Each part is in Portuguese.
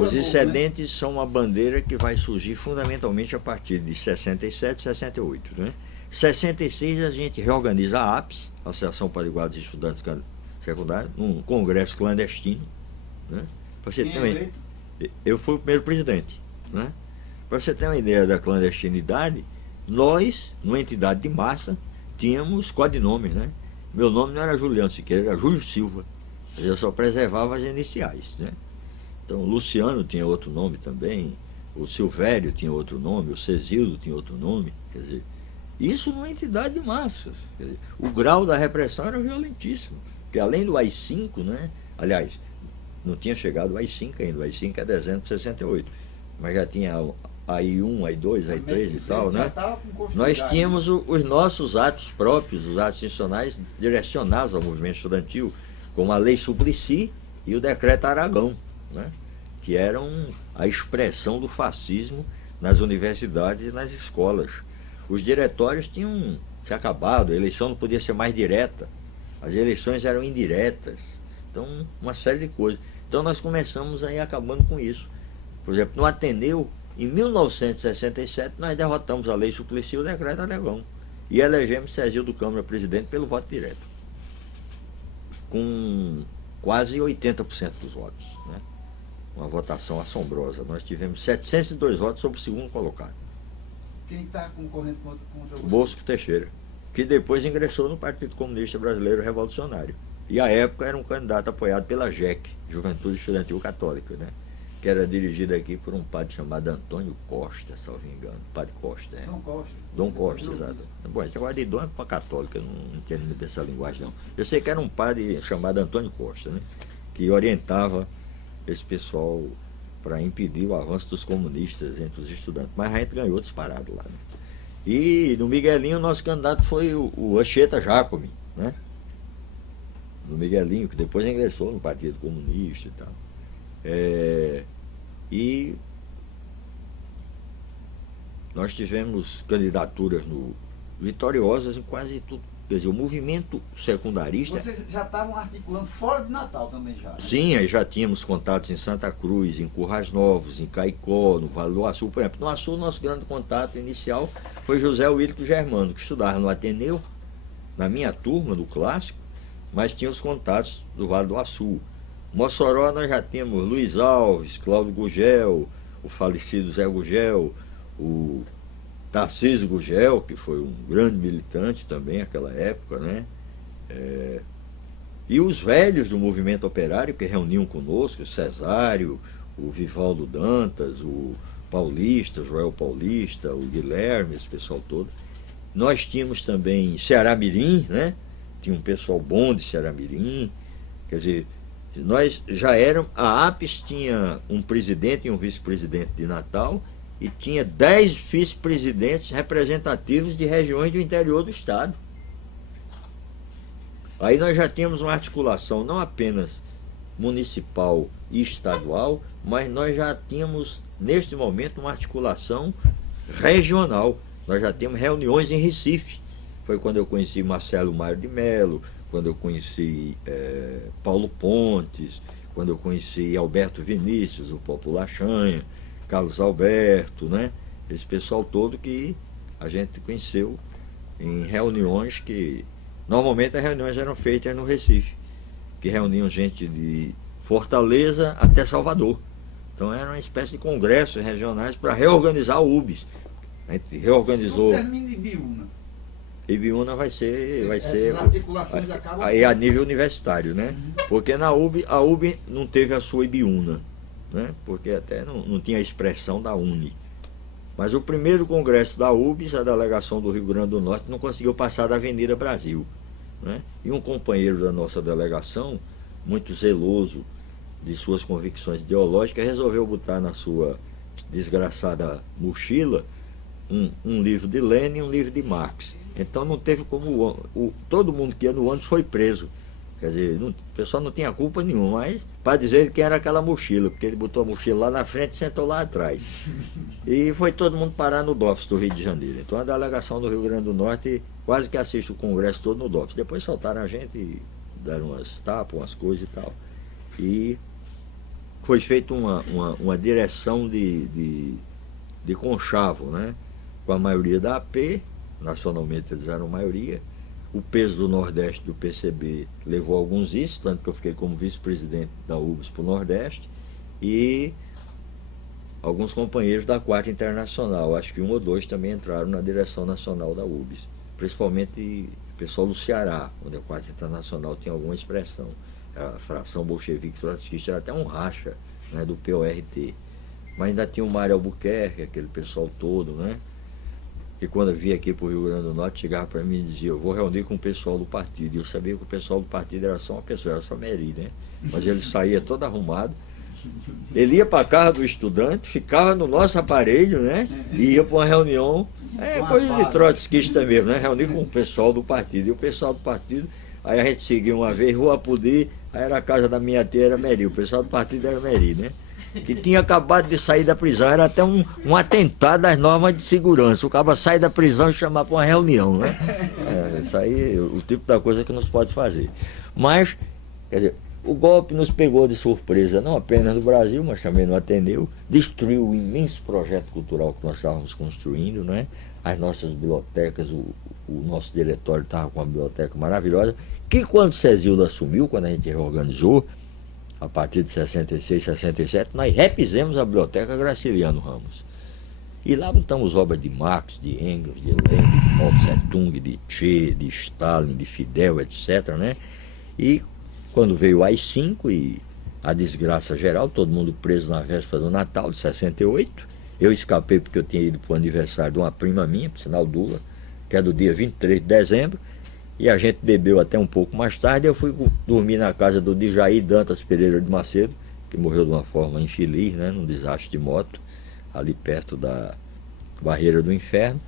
Os excedentes são uma bandeira que vai surgir fundamentalmente a partir de 67, 68, né? 66 a gente reorganiza a APES, Associação Paraguaia dos Estudantes Secundários, num congresso clandestino, né? Pra você ter uma... Eu fui o primeiro presidente, né? Para você ter uma ideia da clandestinidade, nós, numa entidade de massa, tínhamos codinomes, né? Meu nome não era Juliano Siqueira, era Júlio Silva. Eu só preservava as iniciais, né? Então, o Luciano tinha outro nome também, o Silvério tinha outro nome, o Cezildo tinha outro nome. Quer dizer, isso numa entidade de massas. Quer dizer, o grau da repressão era violentíssimo. Porque além do AI-5, né? Aliás, não tinha chegado o AI-5 ainda, o AI-5 é dezembro de 68. Mas já tinha AI-1, AI-2, AI-3 e tal, né? Nós tínhamos os nossos atos próprios, os atos institucionais direcionados ao movimento estudantil, como a Lei Suplicy e o Decreto Aragão, né? Que eram a expressão do fascismo nas universidades e nas escolas. Os diretórios tinham se acabado, a eleição não podia ser mais direta, as eleições eram indiretas, então uma série de coisas. Então nós começamos aí acabando com isso. Por exemplo, no Ateneu, em 1967, nós derrotamos a Lei Suplicy e o Decreto Aragão e elegemos Cezildo Câmara presidente pelo voto direto, com quase 80% dos votos, né? Uma votação assombrosa. Nós tivemos 702 votos sobre o segundo colocado. Quem está concorrendo contra você? Bosco Teixeira, que depois ingressou no Partido Comunista Brasileiro Revolucionário. E à época era um candidato apoiado pela JEC, Juventude Estudantil Católica, né? Que era dirigida aqui por um padre chamado Antônio Costa, salvo engano. Padre Costa, né? Dom Costa. Dom Costa, exato. Bom, esse negócio de Dom é para católica, não entendo muito dessa linguagem, não. Eu sei que era um padre chamado Antônio Costa, né? Que orientava esse pessoal para impedir o avanço dos comunistas entre os estudantes. Mas a gente ganhou disparado lá, né? E no Miguelinho, o nosso candidato foi o Anchieta Jacome, né? No Miguelinho, que depois ingressou no Partido Comunista e tal. E nós tivemos candidaturas vitoriosas em quase tudo. Quer dizer, o movimento secundarista... Vocês já estavam articulando fora de Natal também já? Né? Sim, aí já tínhamos contatos em Santa Cruz, em Currais Novos, em Caicó, no Vale do Açu. Por exemplo, no Açu, nosso grande contato inicial foi José Wilton Germano, que estudava no Ateneu, na minha turma, do clássico, mas tinha os contatos do Vale do Açu. Mossoró nós já tínhamos Luiz Alves, Cláudio Gugel, o falecido Zé Gugel, o Tarcísio Gugel, que foi um grande militante também naquela época, né? E os velhos do movimento operário que reuniam conosco, o Cesário, o Vivaldo Dantas, o Paulista, Joel Paulista, o Guilherme, esse pessoal todo. Nós tínhamos também Ceará Mirim, né? Tinha um pessoal bom de Ceará Mirim, quer dizer, nós já éramos, a APES tinha um presidente e um vice-presidente de Natal e tinha 10 vice-presidentes representativos de regiões do interior do estado. Aí nós já tínhamos uma articulação não apenas municipal e estadual, mas nós já tínhamos, neste momento, uma articulação regional. Nós já temos reuniões em Recife. Foi quando eu conheci Marcelo Mário de Mello, quando eu conheci Paulo Pontes, quando eu conheci Alberto Vinícius, o Popular Chanha, Carlos Alberto, né? Esse pessoal todo que a gente conheceu em reuniões que... Normalmente as reuniões eram feitas no Recife, que reuniam gente de Fortaleza até Salvador. Então era uma espécie de congressos regionais para reorganizar o UBS. A gente reorganizou... Termina Ibiúna. Ibiúna vai ser articulações acabam aí a nível universitário, né? Porque a UB não teve a sua Ibiúna, né? Porque até não tinha a expressão da UNE. Mas o primeiro congresso da UBS, a delegação do Rio Grande do Norte, não conseguiu passar da Avenida Brasil, né? E um companheiro da nossa delegação, muito zeloso de suas convicções ideológicas, resolveu botar na sua desgraçada mochila um livro de Lenin e um livro de Marx. Então não teve como... todo mundo que ia no ônibus foi preso. Quer dizer, o pessoal não tinha culpa nenhuma, mas para dizer quem era aquela mochila, porque ele botou a mochila lá na frente e sentou lá atrás. E foi todo mundo parar no DOPS do Rio de Janeiro. Então a delegação do Rio Grande do Norte quase que assiste o congresso todo no DOPS. Depois soltaram a gente e deram umas tapas, umas coisas e tal. E foi feita uma direção de conchavo, né? Com a maioria da AP, nacionalmente eles eram maioria. O peso do Nordeste do PCB levou alguns isso, tanto que eu fiquei como vice-presidente da UBS para o Nordeste, e alguns companheiros da Quarta Internacional, acho que um ou dois também entraram na direção nacional da UBS, principalmente o pessoal do Ceará, onde a Quarta Internacional tinha alguma expressão. A fração bolchevique trotskista era até um racha, né, do PORT. Mas ainda tinha o Mário Albuquerque, aquele pessoal todo, né? Que quando eu via aqui para o Rio Grande do Norte, chegava para mim e dizia: eu vou reunir com o pessoal do partido. E eu sabia que o pessoal do partido era só uma pessoa, era só Meri, né? Mas ele saía todo arrumado. Ele ia para a casa do estudante, ficava no nosso aparelho, né? E ia para uma reunião, coisa de trotskista mesmo, né? Reunir com o pessoal do partido. E o pessoal do partido, aí a gente seguia uma vez, Rua Pudi, aí era a casa da minha tia, era Meri. O pessoal do partido era Meri, né? Que tinha acabado de sair da prisão, era até um atentado às normas de segurança. O cara sai da prisão e chamar para uma reunião, né? Isso aí é o tipo da coisa que nos pode fazer. Mas, quer dizer, o golpe nos pegou de surpresa, não apenas no Brasil, mas também no Ateneu, destruiu o imenso projeto cultural que nós estávamos construindo, né? As nossas bibliotecas, o nosso diretório estava com uma biblioteca maravilhosa, que quando Cezildo assumiu, quando a gente reorganizou, a partir de 66, 67, nós refizemos a biblioteca Graciliano Ramos. E lá botamos obras de Marx, de Engels, de Lenin, de Mao Tse Tung, de Che, de Stalin, de Fidel, etc., né? E quando veio o AI-5 e a desgraça geral, todo mundo preso na véspera do Natal de 68, eu escapei porque eu tinha ido para o aniversário de uma prima minha, por sinal Dula, que é do dia 23 de dezembro, e a gente bebeu até um pouco mais tarde. Eu fui dormir na casa do Djaí Dantas Pereira de Macedo, que morreu de uma forma infeliz, né, num desastre de moto, ali perto da Barreira do Inferno.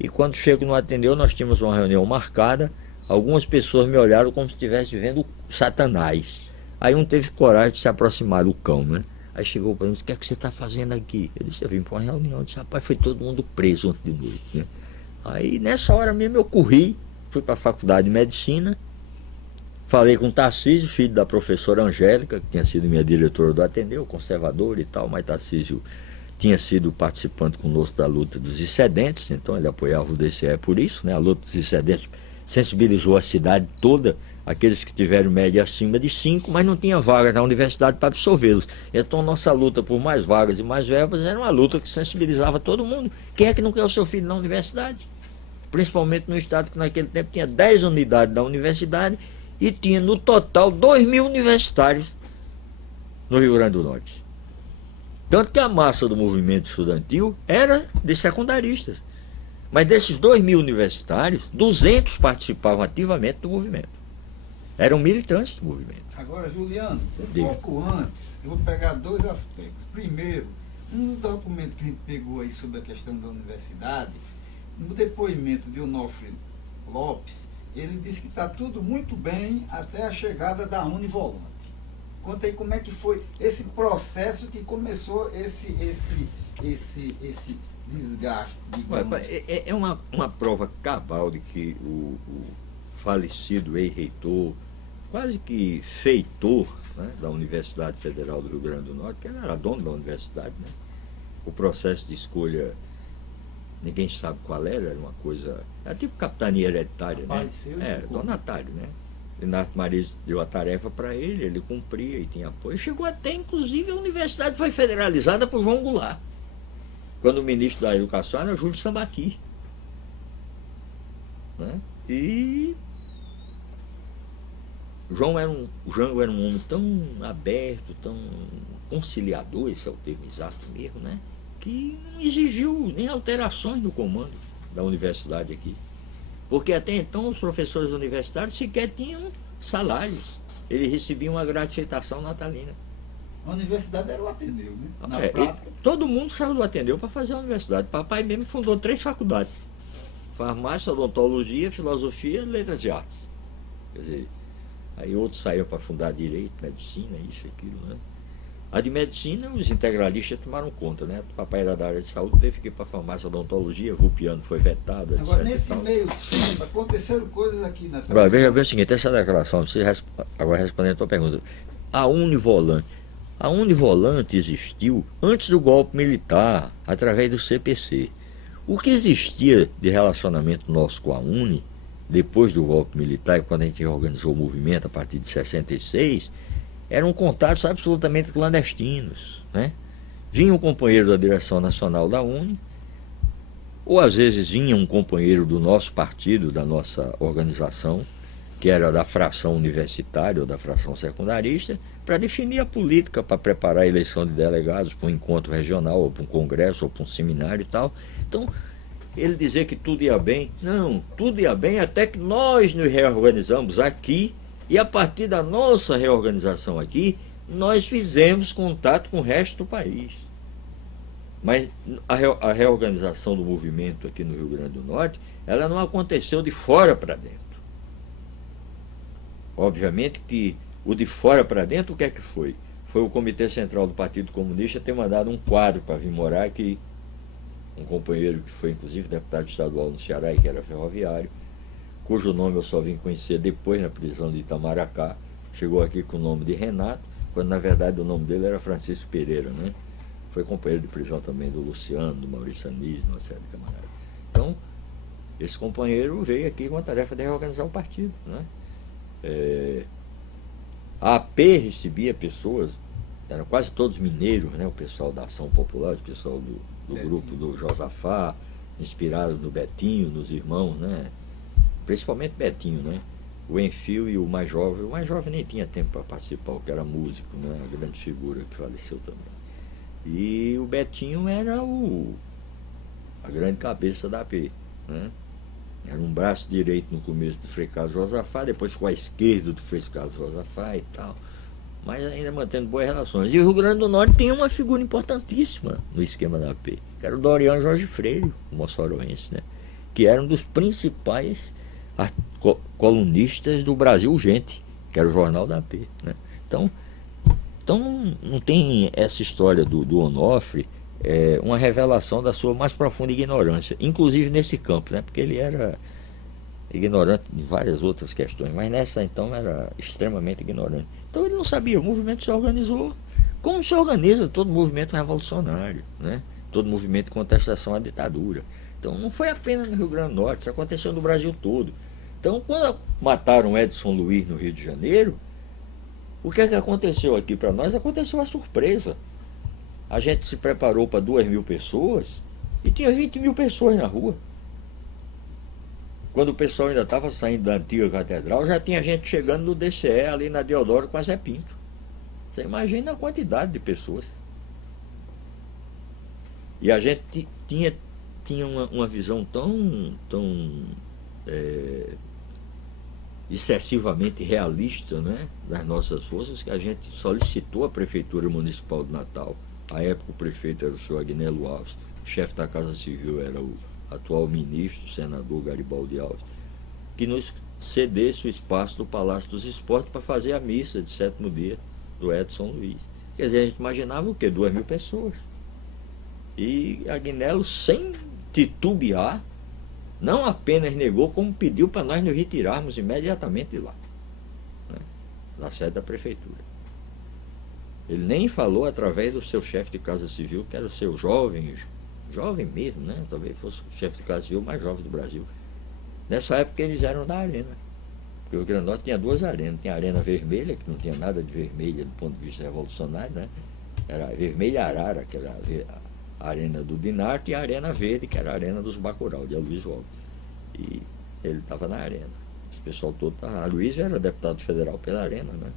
E quando chego no Ateneu, nós tínhamos uma reunião marcada. Algumas pessoas me olharam como se estivesse vendo Satanás. Aí um teve coragem de se aproximar do cão, né? Aí chegou para mim e disse: o que é que você está fazendo aqui? Eu disse: eu vim para uma reunião. Eu disse: rapaz, foi todo mundo preso ontem de noite, né? Aí nessa hora mesmo eu corri, fui para a faculdade de medicina, falei com o Tarcísio, filho da professora Angélica, que tinha sido minha diretora do Ateneu, conservador e tal, mas Tarcísio tinha sido participante conosco da luta dos excedentes, então ele apoiava o DCE por isso, né? A luta dos excedentes sensibilizou a cidade toda, aqueles que tiveram média acima de 5, mas não tinha vaga na universidade para absorvê-los. Então nossa luta por mais vagas e mais verbas era uma luta que sensibilizava todo mundo. Quem é que não quer o seu filho na universidade? Principalmente no estado que naquele tempo tinha 10 unidades da universidade e tinha no total 2.000 universitários no Rio Grande do Norte. Tanto que a massa do movimento estudantil era de secundaristas. Mas desses 2.000 universitários, 200 participavam ativamente do movimento. Eram militantes do movimento. Agora, Juliano, pouco antes, eu vou pegar dois aspectos. Primeiro, um dos documentos que a gente pegou aí sobre a questão da universidade, no depoimento de Onofre Lopes, ele disse que está tudo muito bem até a chegada da Univolante. Conta aí como é que foi esse processo que começou esse desgaste. É uma prova cabal de que o falecido ex-reitor, quase que feitor, né, da Universidade Federal do Rio Grande do Norte, que ele era dono da universidade, né? O processo de escolha, ninguém sabe qual era uma coisa, era tipo capitania hereditária, Apareceu, né? Era donatário, né? Renato Mariz deu a tarefa para ele cumpria e tinha apoio. Chegou até, inclusive, a universidade foi federalizada por João Goulart, quando o ministro da Educação era Júlio Sambaqui, né? E o João era um homem tão aberto, tão conciliador, esse é o termo exato mesmo, né? Que não exigiu nem alterações no comando da universidade aqui. Porque até então os professores universitários sequer tinham salários. Eles recebiam uma gratificação natalina. A universidade era o Ateneu, né? Na prática. Todo mundo saiu do Ateneu para fazer a universidade. Papai mesmo fundou 3 faculdades: farmácia, odontologia, filosofia e letras e artes. Quer dizer, aí outros saíram para fundar direito, medicina, isso e aquilo, né? A de medicina, os integralistas tomaram conta, né? O papai era da área de saúde, teve que ir para farmácia, odontologia, Vulpiano foi vetado, etc. Agora, nesse meio tempo, aconteceram coisas aqui na Agora, veja bem o seguinte, essa declaração, agora respondendo a tua pergunta, a Univolante, A Univolante existiu antes do golpe militar, através do CPC. O que existia de relacionamento nosso com a Uni, depois do golpe militar, e quando a gente organizou o movimento a partir de 66, eram contatos absolutamente clandestinos, né? Vinha um companheiro da direção nacional da Uni, ou às vezes vinha um companheiro do nosso partido, da nossa organização, que era da fração universitária ou da fração secundarista, para definir a política, para preparar a eleição de delegados para um encontro regional, ou para um congresso, ou para um seminário e tal. Então, ele dizer que tudo ia bem, não, tudo ia bem até que nós nos reorganizamos aqui, e a partir da nossa reorganização aqui, nós fizemos contato com o resto do país. Mas a reorganização do movimento aqui no Rio Grande do Norte, ela não aconteceu de fora para dentro. Obviamente que o de fora para dentro, o que é que foi? Foi o Comitê Central do Partido Comunista ter mandado um quadro para vir morar aqui. Um companheiro que foi inclusive deputado estadual no Ceará e que era ferroviário, cujo nome eu só vim conhecer depois na prisão de Itamaracá. Chegou aqui com o nome de Renato, quando na verdade o nome dele era Francisco Pereira, né? Foi companheiro de prisão também do Luciano, do Maurício Anísio, uma série de camaradas. Então, esse companheiro veio aqui com a tarefa de reorganizar o partido, né? A AP recebia pessoas, eram quase todos mineiros, né? O pessoal da Ação Popular, o pessoal do grupo do Josafá, inspirado no Betinho, nos irmãos, né? Principalmente Betinho, né? O Enfio e o mais jovem nem tinha tempo para participar, que era músico, né? A grande figura que faleceu também. E o Betinho era a grande cabeça da AP, né? Era um braço direito no começo do Frei Carlos Josafá, depois ficou à esquerda do Frei Carlos Josafá e tal, mas ainda mantendo boas relações. E o Rio Grande do Norte tem uma figura importantíssima no esquema da AP, que era o Dorian Jorge Freire, o moçoroense, né? Que era um dos principais colunistas do Brasil Gente, que era o jornal da AP, né? Então não tem essa história do Onofre, uma revelação da sua mais profunda ignorância, inclusive nesse campo, né? Porque ele era ignorante de várias outras questões, mas nessa então era extremamente ignorante. Então ele não sabia, o movimento se organizou como se organiza todo movimento revolucionário, né? Todo movimento de contestação à ditadura. Então não foi apenas no Rio Grande do Norte, isso aconteceu no Brasil todo. Então quando mataram Edson Luiz no Rio de Janeiro, o que é que aconteceu aqui para nós? Aconteceu a surpresa. A gente se preparou para 2.000 pessoas e tinha 20.000 pessoas na rua. Quando o pessoal ainda estava saindo da antiga catedral, já tinha gente chegando no DCE ali na Deodoro com a Zé Pinto. Você imagina a quantidade de pessoas. E a gente tinha uma visão tão excessivamente realista, né, das nossas forças, que a gente solicitou à Prefeitura Municipal de Natal. À época o prefeito era o senhor Agnello Alves, o chefe da Casa Civil era o atual ministro, o senador Garibaldi Alves, que nos cedesse o espaço do Palácio dos Esportes para fazer a missa de 7º dia do Edson Luiz. Quer dizer, a gente imaginava o quê? 2.000 pessoas. E Agnello, sem titubear, não apenas negou, como pediu para nós nos retirarmos imediatamente de lá, né, da sede da prefeitura. Ele nem falou através do seu chefe de Casa Civil, que era o seu jovem mesmo, né? Talvez fosse o chefe de Casa Civil mais jovem do Brasil. Nessa época eles eram da arena, porque o Rio Grande do Norte tinha 2 arenas. Tinha a Arena Vermelha, que não tinha nada de vermelha do ponto de vista revolucionário, né? Era a Vermelha Arara, que era a arena do Dinarte, e a Arena Verde, que era a arena dos Bacurau, de Aloysio Alves. E ele estava na arena. O pessoal todo estava. Aloysio era deputado federal pela arena, né?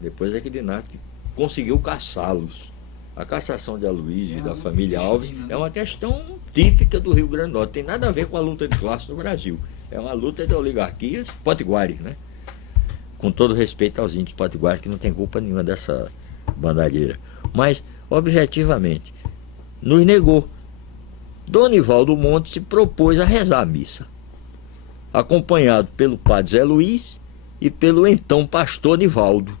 Depois é que Dinarte conseguiu caçá-los. A cassação de Aloysio e da família Alves é uma questão típica do Rio Grande do Norte. Tem nada a ver com a luta de classe no Brasil. É uma luta de oligarquias potiguares, né? Com todo respeito aos índios potiguares, que não tem culpa nenhuma dessa bandalheira. Mas, objetivamente, nos negou. Donivaldo Monte se propôs a rezar a missa, acompanhado pelo padre Zé Luiz e pelo então pastor Nivaldo,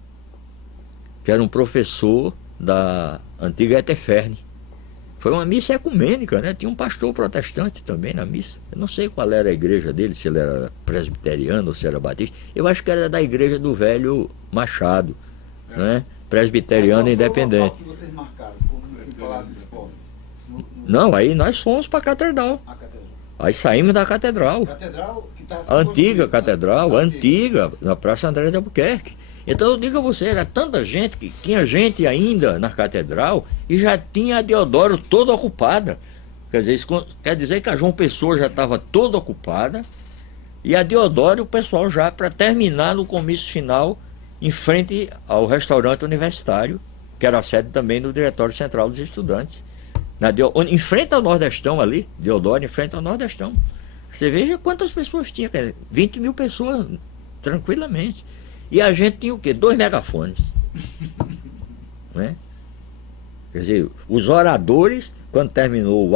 que era um professor da antiga Eteferne. Foi uma missa ecumênica, né? Tinha um pastor protestante também na missa. Eu não sei qual era a igreja dele, se ele era presbiteriano ou se era batista. Eu acho que era da igreja do Velho Machado, né? presbiteriano Qual foi o independente. local que vocês marcaram como no Palácio Esporte? Não, aí nós fomos para a catedral. A catedral. Aí saímos da catedral. Catedral que está A antiga catedral, antiga, na Praça André de Albuquerque. Então eu digo a você, era tanta gente que tinha gente ainda na catedral e já tinha a Deodoro toda ocupada. Quer dizer, isso quer dizer que a João Pessoa já estava toda ocupada e a Deodoro o pessoal já para terminar no comício final em frente ao restaurante universitário, que era a sede também do Diretório Central dos Estudantes. Em frente ao Nordestão ali, Deodoro, em frente ao Nordestão. Você veja quantas pessoas tinha, quer dizer, 20 mil pessoas, tranquilamente. E a gente tinha o quê? 2 megafones. Né? Quer dizer, os oradores, quando terminou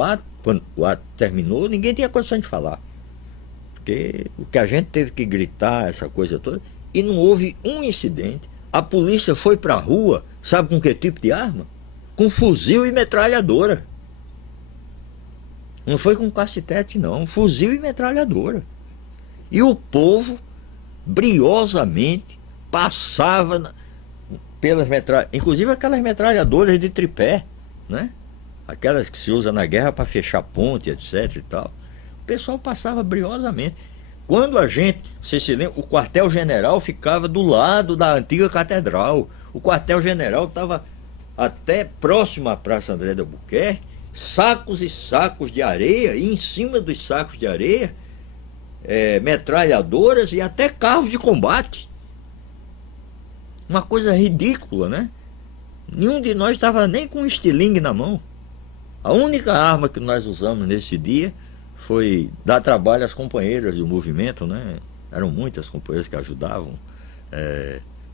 quando o ato terminou, ninguém tinha condição de falar. Porque o que a gente teve que gritar, essa coisa toda, e não houve um incidente. A polícia foi para a rua, sabe com que tipo de arma? Com fuzil e metralhadora. Não foi com cacetete, não. Fuzil e metralhadora. E o povo, briosamente, passava pelas metralhadoras, inclusive aquelas metralhadoras de tripé, né? Aquelas que se usa na guerra para fechar ponte, etc e tal. O pessoal passava briosamente. Quando a gente, você se lembra, o quartel-general ficava do lado da antiga catedral. O quartel-general estava até próximo à Praça André de Albuquerque, sacos e sacos de areia, e em cima dos sacos de areia, metralhadoras e até carros de combate. Uma coisa ridícula, né? Nenhum de nós estava nem com um estilingue na mão. A única arma que nós usamos nesse dia foi dar trabalho às companheiras do movimento, né? Eram muitas companheiras que ajudavam.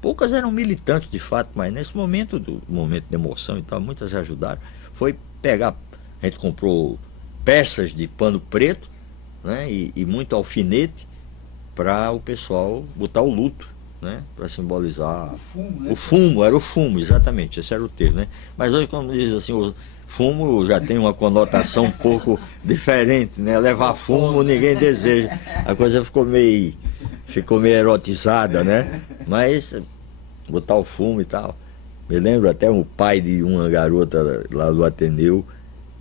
Poucas eram militantes de fato, mas nesse momento, do momento de emoção e tal, muitas ajudaram. Foi pegar, a gente comprou peças de pano preto, né? E muito alfinete para o pessoal botar o luto, né? Para simbolizar o fumo, né? O fumo, era o fumo, exatamente, esse era o termo, né? Mas hoje, como diz assim, o fumo já tem uma conotação um pouco diferente, né? Levar fumo ninguém deseja. A coisa ficou meio erotizada, né? Mas botar o fumo e tal. Me lembro até o pai de uma garota lá do Ateneu,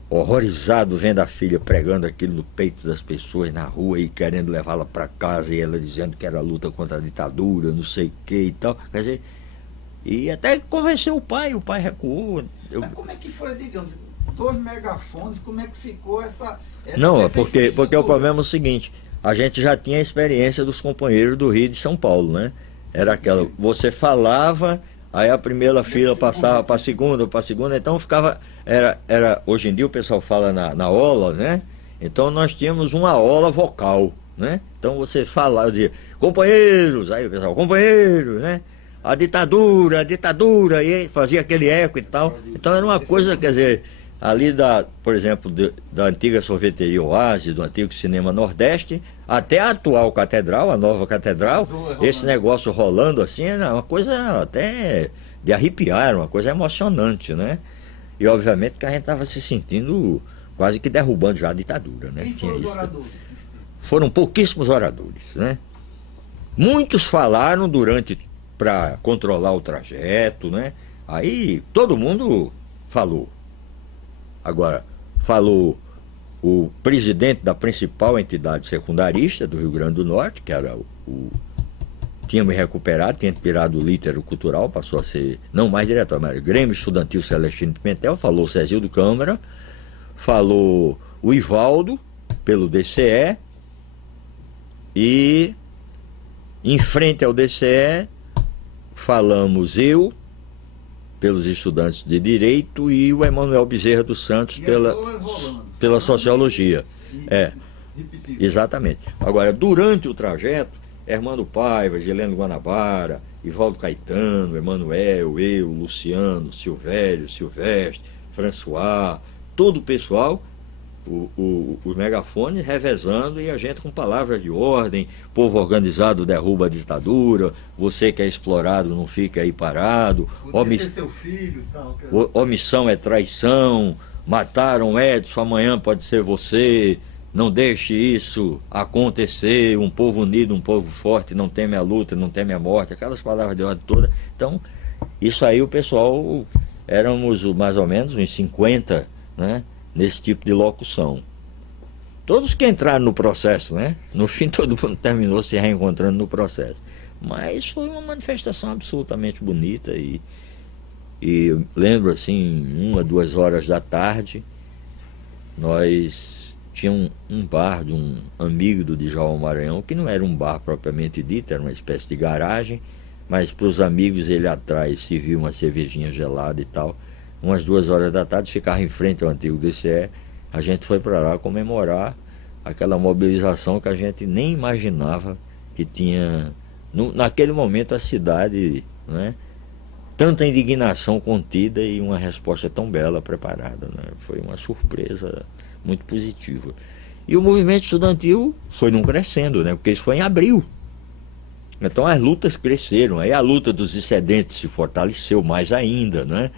horrorizado vendo a filha pregando aquilo no peito das pessoas na rua e querendo levá-la para casa, e ela dizendo que era luta contra a ditadura, não sei o que e tal. Quer dizer, e até convenceu o pai recuou. Mas como é que foi, digamos, 2 megafones, como é que ficou essa Não, porque o problema é o seguinte, a gente já tinha a experiência dos companheiros do Rio e de São Paulo, né? Era aquela, você falava, aí a primeira fila passava para a segunda, então ficava, hoje em dia o pessoal fala na ola, né? Então nós tínhamos uma ola vocal, né? Então você falava, dizia, companheiros, aí o pessoal, companheiros, né? A ditadura, e aí fazia aquele eco e tal. Então era uma coisa, quer dizer, ali por exemplo, da antiga sorveteria Oásis, do antigo Cinema Nordeste, até a atual catedral, a nova catedral, esse negócio rolando assim, era uma coisa até de arrepiar, era uma coisa emocionante, né? E obviamente que a gente estava se sentindo quase que derrubando já a ditadura, né? Quem foram os oradores? Foram pouquíssimos oradores, né? Muitos falaram para controlar o trajeto, né? Aí todo mundo falou. Agora, falou o presidente da principal entidade secundarista do Rio Grande do Norte, que era tinha me recuperado, tinha tirado o lítero cultural, passou a ser, não mais diretor, mas Grêmio Estudantil Celestino Pimentel, falou o Cezildo Câmara, falou o Ivaldo, pelo DCE, e em frente ao DCE falamos eu, pelos estudantes de Direito, e o Emanuel Bezerra dos Santos pela Sociologia. Exatamente. Agora, durante o trajeto, Hermano Paiva, Geleno Guanabara, Ivaldo Caetano, Emanuel, eu, Luciano, Silvério, Silvestre, François, todo o pessoal, os megafones revezando, e a gente com palavras de ordem, povo organizado derruba a ditadura, você que é explorado não fica aí parado, seu filho, tal, omissão é traição, mataram Edson, amanhã pode ser você, não deixe isso acontecer, um povo unido, um povo forte, não teme a luta, não teme a morte, aquelas palavras de ordem toda. Então, Isso aí o pessoal, éramos mais ou menos uns 50, né, nesse tipo de locução. Todos que entraram no processo, né? No fim todo mundo terminou se reencontrando no processo. Mas foi uma manifestação absolutamente bonita e lembro assim, 1, 2 horas da tarde, nós tínhamos um bar de um amigo do Djalma Maranhão, que não era um bar propriamente dito, era uma espécie de garagem, mas para os amigos ele atrás servia uma cervejinha gelada e tal. Umas 2 horas da tarde, ficava em frente ao antigo DCE, a gente foi para lá comemorar aquela mobilização que a gente nem imaginava que tinha, naquele momento, a cidade, né? Tanta indignação contida e uma resposta tão bela preparada, né? Foi uma surpresa muito positiva. E o movimento estudantil foi não crescendo, né? Porque isso foi em abril. Então as lutas cresceram, aí a luta dos excedentes se fortaleceu mais ainda, né?